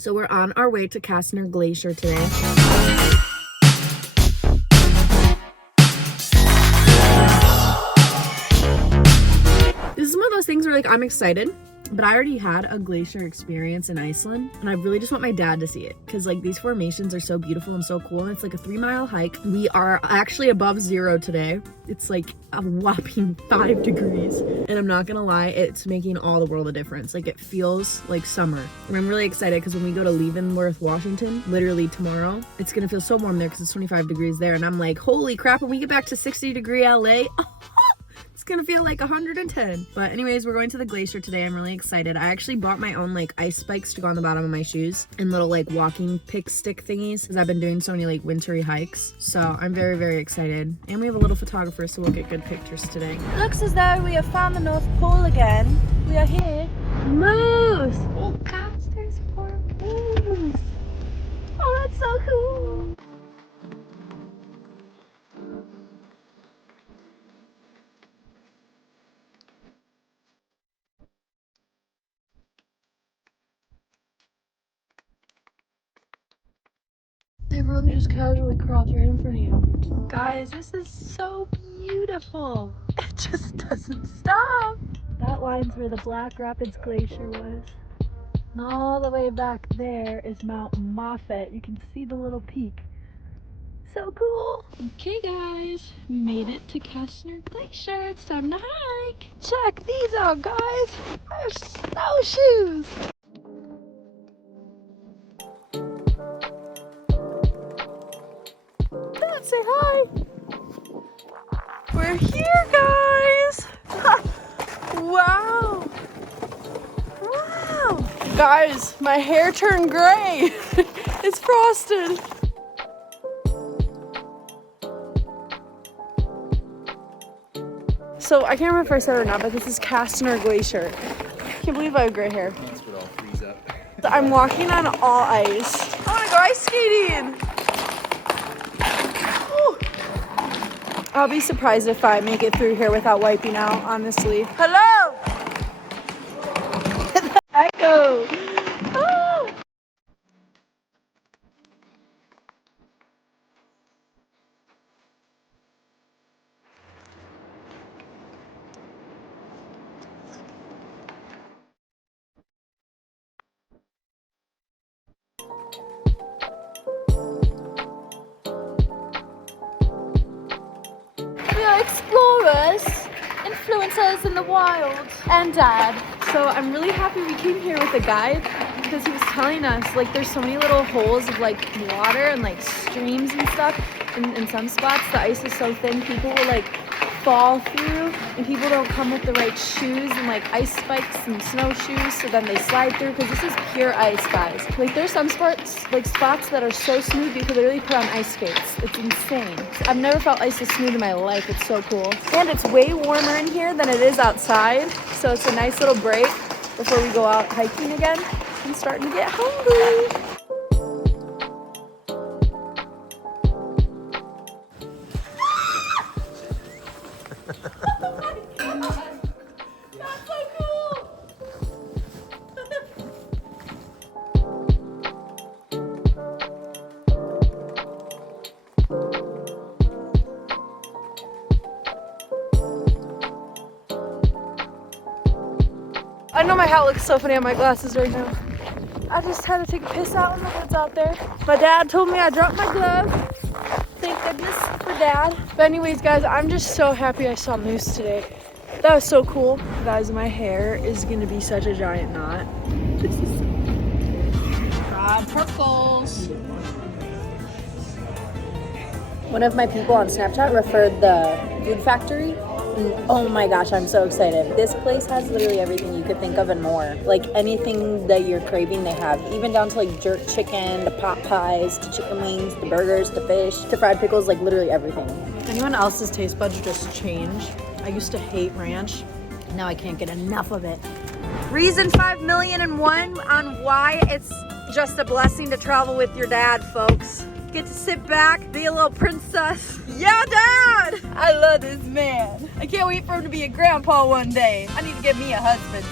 So we're on our way to Kastner Glacier today. This is one of those things where like I'm excited, but I already had a glacier experience in Iceland and I really just want my dad to see it because like these formations are so beautiful and so cool, and it's like a 3-mile hike. We are actually above zero today. It's like a whopping 5 degrees, and I'm not gonna lie, it's making all the world a difference. Like it feels like summer, and I'm really excited because when we go to Leavenworth, Washington, literally tomorrow, it's gonna feel so warm there because it's 25 degrees there, and I'm like, holy crap, when we get back to 60-degree LA, it's gonna feel like 110. But anyways, we're going to the glacier today. I'm really excited. I actually bought my own like ice spikes to go on the bottom of my shoes and little like walking pick stick thingies because I've been doing so many like wintry hikes. So I'm very, very excited. And we have a little photographer, so we'll get good pictures today. It looks as though we have found the North Pole again. We are here. Moose! Oh gosh, there's 4 moose. Oh, that's so cool. They really just casually crossed right in front of you. Guys, this is so beautiful. It just doesn't stop. That line's where the Black Rapids Glacier was. And all the way back there is Mount Moffett. You can see the little peak. So cool. Okay guys, we made it to Kastner Glacier. It's time to hike. Check these out, guys. They're snowshoes. Say hi. We're here, guys. Wow. Wow. Guys, my hair turned gray. It's frosted. So I can't remember if I said it or not, but this is Kastner Glacier. I can't believe I have gray hair. That's what I'll freeze up. I'm walking on all ice. I want to go ice skating. I'll be surprised if I make it through here without wiping out, honestly. Hello! Echo! Oh. We are explorers, influencers in the wild, and Dad. So I'm really happy we came here with a guide because he was telling us like there's so many little holes of like water and like streams and stuff. In some spots the ice is so thin people will like fall through, and people don't come with the right shoes and like ice spikes and snowshoes, so then they slide through because this is pure ice, guys. Like there's some spots that are so smooth you could literally put on ice skates. It's insane. I've never felt ice this smooth in my life. It's so cool. And it's way warmer in here than it is outside, so it's a nice little break before we go out hiking again. I'm starting to get hungry. I know my hat looks so funny on my glasses right now. I just had to take a piss out in the woods out there. My dad told me I dropped my glove. Thank goodness for Dad. But anyways, guys, I'm just so happy I saw moose today. That was so cool. Guys, my hair is gonna be such a giant knot. This is Rob Purkles. One of my people on Snapchat referred the Food Factory. Oh my gosh, I'm so excited. This place has literally everything you could think of and more. Like anything that you're craving, they have. Even down to like jerk chicken, to pot pies, to chicken wings, to burgers, to fish, to fried pickles, like literally everything. Anyone else's taste buds just change? I used to hate ranch. Now I can't get enough of it. Reason 5,000,001 on why it's just a blessing to travel with your dad, folks. Get to sit back, be a little princess. Yeah, Dad! I love this man. I can't wait for him to be a grandpa one day. I need to get me a husband.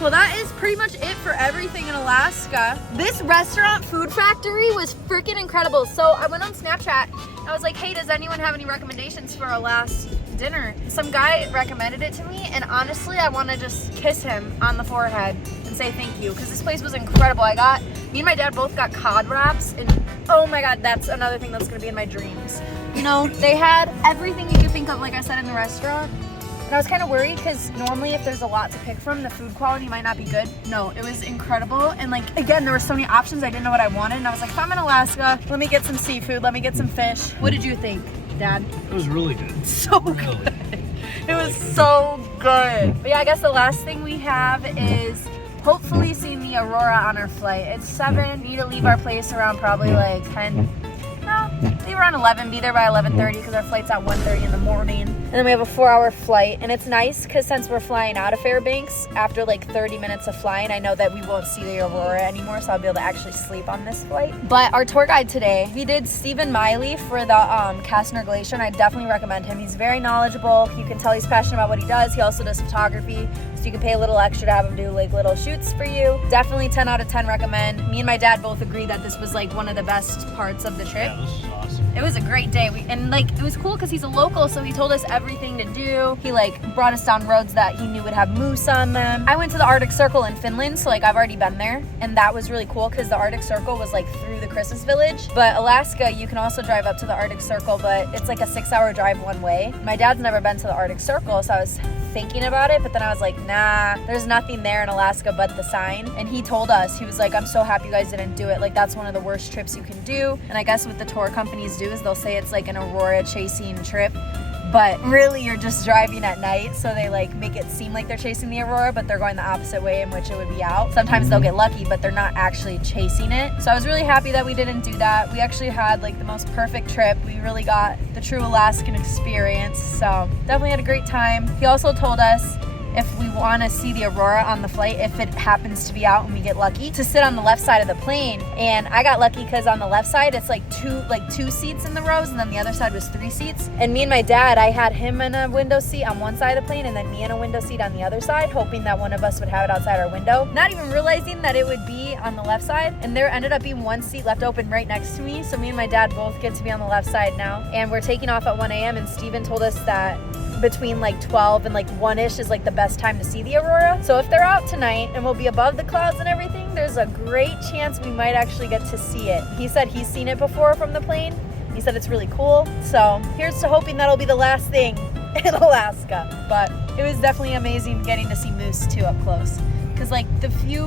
Well, that is pretty much it for everything in Alaska. This restaurant, Food Factory, was freaking incredible. So I went on Snapchat. I was like, hey, does anyone have any recommendations for our last dinner? Some guy recommended it to me, and honestly, I want to just kiss him on the forehead and say thank you, because this place was incredible. Me and my dad both got cod wraps, and oh my God, that's another thing that's gonna be in my dreams. You know, they had everything you could think of, like I said, in the restaurant. And I was kind of worried because normally if there's a lot to pick from, the food quality might not be good. No, it was incredible. And like, again, there were so many options. I didn't know what I wanted. And I was like, if I'm in Alaska, let me get some seafood. Let me get some fish. What did you think, Dad? It was really good. So good. It was so good. But yeah, I guess the last thing we have is hopefully seeing the aurora on our flight. It's 7. We need to leave our place around probably like 10. No, leave around 11, be there by 11:30 because our flight's at 1:30 in the morning. And then we have a 4-hour flight. And it's nice because since we're flying out of Fairbanks, after like 30 minutes of flying, I know that we won't see the aurora anymore, so I'll be able to actually sleep on this flight. But our tour guide today, we did Stephen Miley for the Kastner Glacier, and I definitely recommend him. He's very knowledgeable. You can tell he's passionate about what he does. He also does photography, so you can pay a little extra to have him do like little shoots for you. Definitely 10 out of 10 recommend. Me and my dad both agree that this was like one of the best parts of the trip. Yeah, this is awesome. It was a great day. And like, it was cool because he's a local, so he told us everything to do. He like brought us down roads that he knew would have moose on them. I went to the Arctic Circle in Finland, so like I've already been there, and that was really cool because the Arctic Circle was like through the Christmas village. But Alaska, you can also drive up to the Arctic Circle, but it's like a 6-hour drive one way. My dad's never been to the Arctic Circle, so I was thinking about it, but then I was like, nah, there's nothing there in Alaska but the sign. And he told us, he was like, I'm so happy you guys didn't do it. Like, that's one of the worst trips you can do. And I guess what the tour companies do is they'll say it's like an aurora chasing trip, but really you're just driving at night, so they like make it seem like they're chasing the aurora, but they're going the opposite way in which it would be out. Sometimes they'll get lucky, but they're not actually chasing it. So I was really happy that we didn't do that. We actually had like the most perfect trip. We really got the true Alaskan experience, so definitely had a great time. He also told us if we want to see the aurora on the flight, if it happens to be out and we get lucky, to sit on the left side of the plane. And I got lucky because on the left side it's like two seats in the rows, and then the other side was 3 seats. And me and my dad, I had him in a window seat on one side of the plane and then me in a window seat on the other side, hoping that one of us would have it outside our window, not even realizing that it would be on the left side. And there ended up being 1 seat left open right next to me, so me and my dad both get to be on the left side now. And we're taking off at 1 a.m. and Steven told us that between like 12 and like 1-ish is like the best time to see the aurora. So if they're out tonight and we'll be above the clouds and everything, there's a great chance we might actually get to see it. He said he's seen it before from the plane. He said it's really cool. So here's to hoping that'll be the last thing in Alaska. But it was definitely amazing getting to see moose too up close. Because like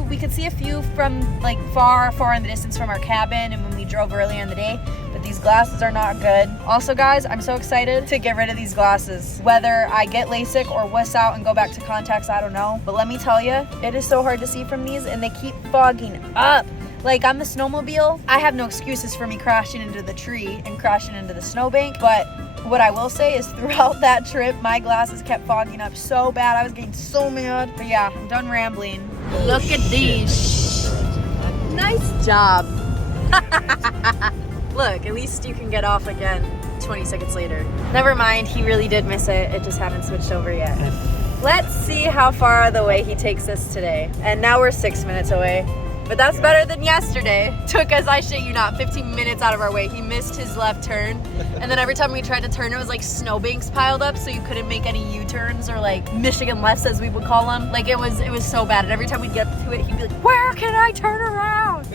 we could see a few from like far in the distance from our cabin and when we drove earlier in the day, but these glasses are not good. Also guys, I'm so excited to get rid of these glasses. Whether I get LASIK or wuss out and go back to contacts, I don't know. But let me tell you, it is so hard to see from these and they keep fogging up. Like on the snowmobile, I have no excuses for me crashing into the tree and crashing into the snowbank, but what I will say is throughout that trip, my glasses kept fogging up so bad. I was getting so mad. But yeah, I'm done rambling. Look at these. Nice job. Look, at least you can get off again 20 seconds later. Never mind, he really did miss it. It just haven't switched over yet. Let's see how far the way he takes us today. And now we're 6 minutes away. But that's better than yesterday. Took us, I shit you not, 15 minutes out of our way. He missed his left turn. And then every time we tried to turn, it was like snowbanks piled up, so you couldn't make any U-turns or like Michigan lefts as we would call them. Like it was so bad. And every time we'd get to it, he'd be like, where can I turn around?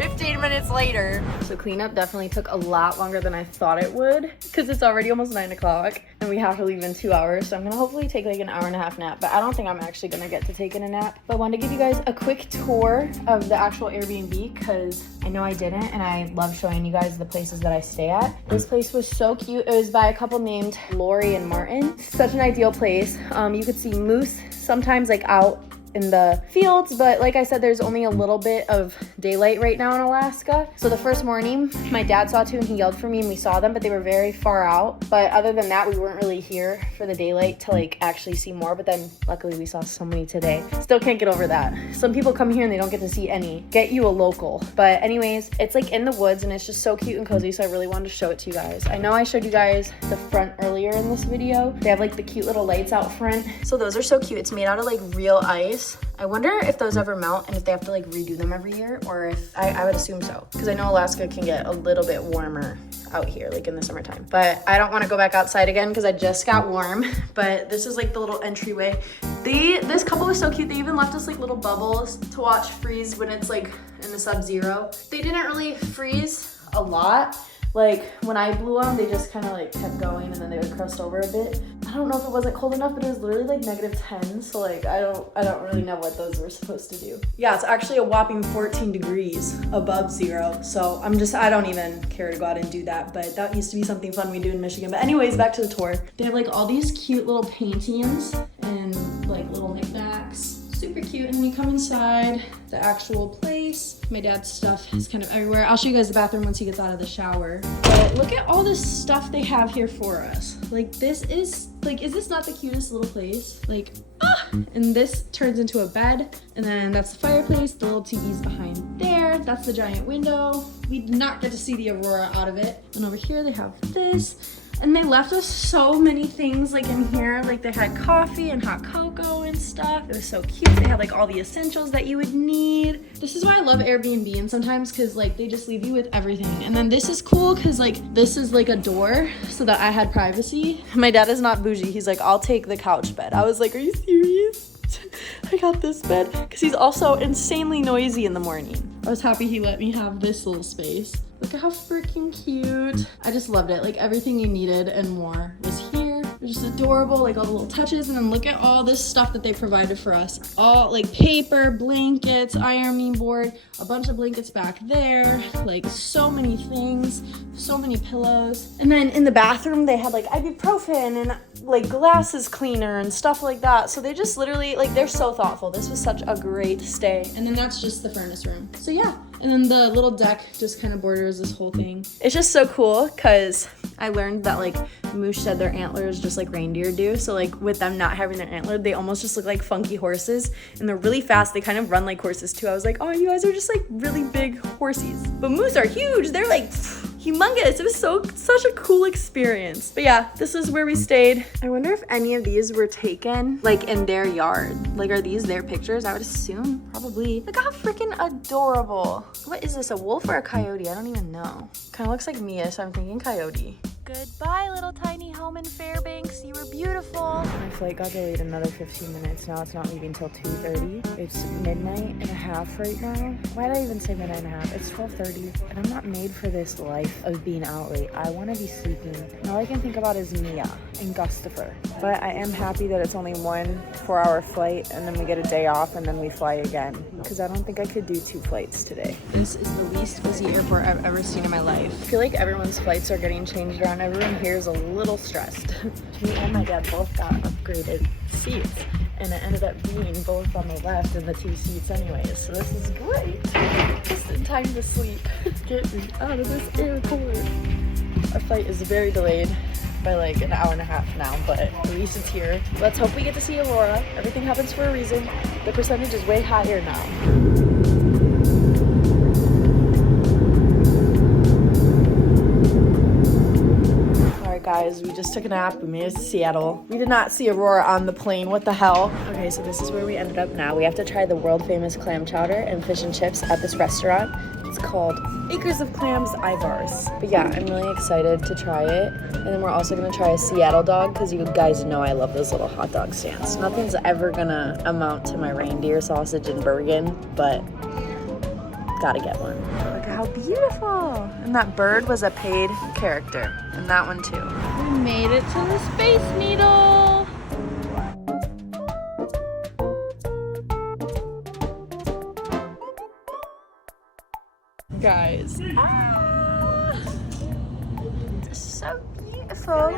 15 minutes later. So cleanup definitely took a lot longer than I thought it would because it's already almost 9 o'clock and we have to leave in 2 hours. So I'm gonna hopefully take like an hour-and-a-half nap, but I don't think I'm actually gonna get to taking a nap. But I wanted to give you guys a quick tour of the actual Airbnb because I know I didn't and I love showing you guys the places that I stay at. This place was so cute. It was by a couple named Lori and Martin. Such an ideal place. You could see moose sometimes like out in the fields, but like I said, there's only a little bit of daylight right now in Alaska. So the first morning, my dad saw two and he yelled for me and we saw them, but they were very far out. But other than that, we weren't really here for the daylight to like actually see more, but then luckily we saw so many today. Still can't get over that. Some people come here and they don't get to see any. Get you a local. But anyways, it's like in the woods and it's just so cute and cozy, so I really wanted to show it to you guys. I know I showed you guys the front earlier in this video. They have like the cute little lights out front. So those are so cute. It's made out of like real ice. I wonder if those ever melt and if they have to like redo them every year, or if I would assume so, because I know Alaska can get a little bit warmer out here like in the summertime, but I don't want to go back outside again because I just got warm. But this is like the little entryway. This couple was so cute. They even left us like little bubbles to watch freeze when it's like in the sub-zero. They didn't really freeze a lot. Like when I blew them, they just kind of like kept going and then they would crust over a bit. I don't know if it wasn't cold enough, but it was literally like -10. So like I don't really know what those were supposed to do. Yeah, it's actually a whopping 14 degrees above zero. So I don't even care to go out and do that, but that used to be something fun we do in Michigan. But anyways, back to the tour. They have like all these cute little paintings and like little knickknacks. Super cute. And then you come inside the actual place. My dad's stuff is kind of everywhere. I'll show you guys the bathroom once he gets out of the shower. But look at all this stuff they have here for us. Like this is like, is this not the cutest little place? Like, and this turns into a bed. And then that's the fireplace. The little TV's behind there. That's the giant window. We did not get to see the aurora out of it. And over here they have this. And they left us so many things like in here. Like they had coffee and hot cocoa and stuff. It was so cute. They had like all the essentials that you would need. This is why I love Airbnb and sometimes because like they just leave you with everything. And then this is cool because like this is like a door so that I had privacy. My dad is not bougie. He's like, I'll take the couch bed. I was like, are you serious? I got this bed because he's also insanely noisy in the morning. I was happy he let me have this little space. Look at how freaking cute. I just loved it. Like everything you needed and more was here. It was just adorable, like all the little touches. And then look at all this stuff that they provided for us. All like paper, blankets, ironing board, a bunch of blankets back there, like so many things, so many pillows. And then in the bathroom, they had like ibuprofen and like glasses cleaner and stuff like that. So they just literally, like they're so thoughtful. This was such a great stay. And then that's just the furnace room. So yeah. And then the little deck just kind of borders this whole thing. It's just so cool because I learned that like moose shed their antlers just like reindeer do. So like with them not having their antler, they almost just look like funky horses. And they're really fast. They kind of run like horses too. I was like, oh, you guys are just like really big horsies. But moose are huge. They're like humongous. It was such a cool experience. But yeah, this is where we stayed. I wonder if any of these were taken like in their yard. Like are these their pictures? I would assume probably. Look how freaking adorable. What is this, a wolf or a coyote? I don't even know. Kind of looks like Mia, so I'm thinking coyote. Goodbye, little tiny home in Fairbanks. You were beautiful. My flight got delayed another 15 minutes. Now it's not leaving till 2:30. It's midnight and a half right now. Why did I even say midnight and a half? It's 12:30, and I'm not made for this life of being out late. I want to be sleeping. And all I can think about is Mia and Gustafer. But I am happy that it's only 1 4-hour flight, and then we get a day off, and then we fly again. Because I don't think I could do 2 flights today. This is the least busy airport I've ever seen in my life. I feel like everyone's flights are getting changed around. Everyone here is a little stressed. Me and my dad both got upgraded seats, and it ended up being both on the left in the 2 seats anyways, so this is great. Just in time to sleep. Get me out of this airport. Our flight is very delayed by like an hour and a half now, but at least it's here. Let's hope we get to see Aurora. Everything happens for a reason. The percentage is way higher now. Guys, we just took a nap. We made it to Seattle. We did not see Aurora on the plane. What the hell? Okay, so this is where we ended up now. We have to try the world famous clam chowder and fish and chips at this restaurant. It's called Acres of Clams Ivars. But yeah, I'm really excited to try it. And then we're also gonna try a Seattle dog because you guys know I love those little hot dog stands. Nothing's ever gonna amount to my reindeer sausage in Bergen, but gotta get one. Look at how beautiful. And that bird was a paid character. And that one too. We made it to the Space Needle. Guys. It's so beautiful.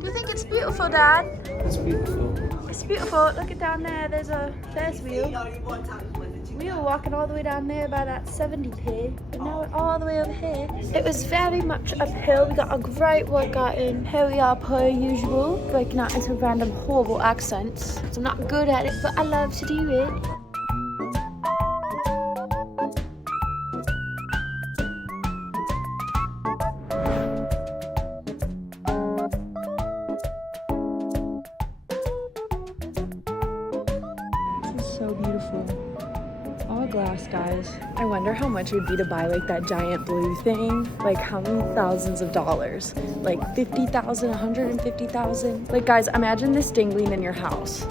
Do you think it's beautiful, Dad? It's beautiful. It's It's beautiful. Look at down there. There's a Ferris wheel. We were walking all the way down there by that 70p, and now we're all the way over here. It was very much uphill. We got a great workout in. Here we are per usual, breaking out into random horrible accents. So I'm not good at it, but I love to do it. This is so beautiful. All glass, guys. I wonder how much it would be to buy like that giant blue thing. Like how many thousands of dollars? Like 50,000, 150,000. Like guys, imagine this dangling in your house.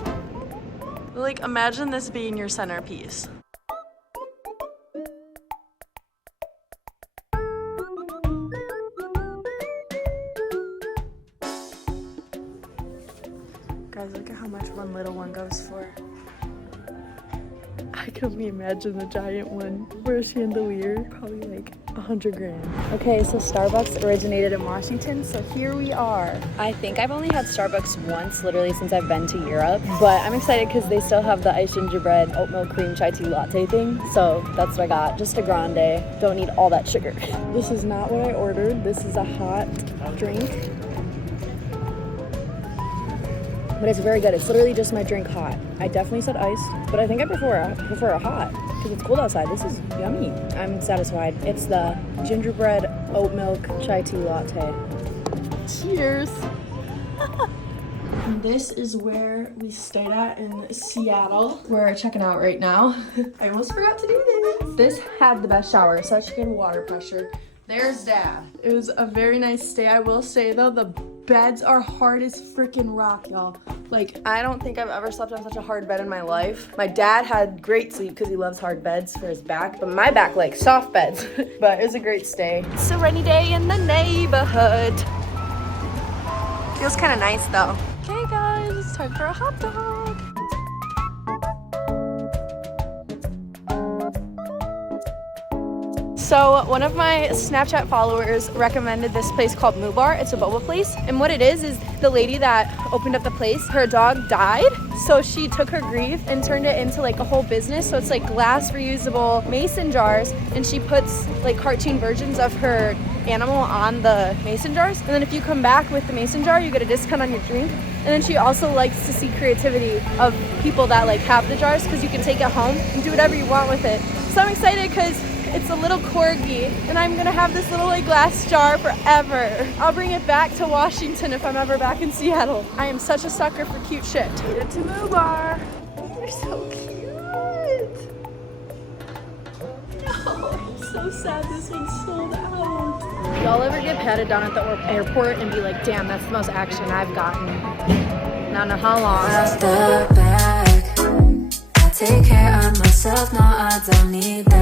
Like imagine this being your centerpiece. Guys, look at how much one little one goes for. I can only imagine the giant one for a chandelier. Probably like 100 grand. Okay, so Starbucks originated in Washington, so here we are. I think I've only had Starbucks once, literally since I've been to Europe, but I'm excited because they still have the iced gingerbread oat milk cream chai tea latte thing, so that's what I got. Just a grande. Don't need all that sugar. This is not what I ordered. This is a hot drink. But it's very good. It's literally just my drink hot. I definitely said iced, but I think I prefer a hot because it's cold outside. This is yummy. I'm satisfied. It's the gingerbread oat milk chai tea latte. Cheers. And this is where we stayed at in Seattle. We're checking out right now. I almost forgot to do this. This had the best shower. Such good water pressure. There's Dad. It was a very nice stay. I will say though, the beds are hard as freaking rock, y'all. Like, I don't think I've ever slept on such a hard bed in my life. My dad had great sleep because he loves hard beds for his back, but my back likes soft beds. But it was a great stay. It's a rainy day in the neighborhood. Feels kind of nice though. Okay guys, it's time for a hot dog. So one of my Snapchat followers recommended this place called Moo Bar. It's a boba place. And what it is the lady that opened up the place, her dog died. So she took her grief and turned it into like a whole business. So it's like glass reusable mason jars. And she puts like cartoon versions of her animal on the mason jars. And then if you come back with the mason jar, you get a discount on your drink. And then she also likes to see creativity of people that like have the jars because you can take it home and do whatever you want with it. So I'm excited because it's a little corgi, and I'm gonna have this little like glass jar forever. I'll bring it back to Washington if I'm ever back in Seattle. I am such a sucker for cute shit. Made it to Moo Bar. They're so cute. Oh, I'm so sad this one's sold out. Y'all ever get patted down at the airport and be like, damn, that's the most action I've gotten? I don't know how long. Off the back, I take care of myself, no, I don't need that.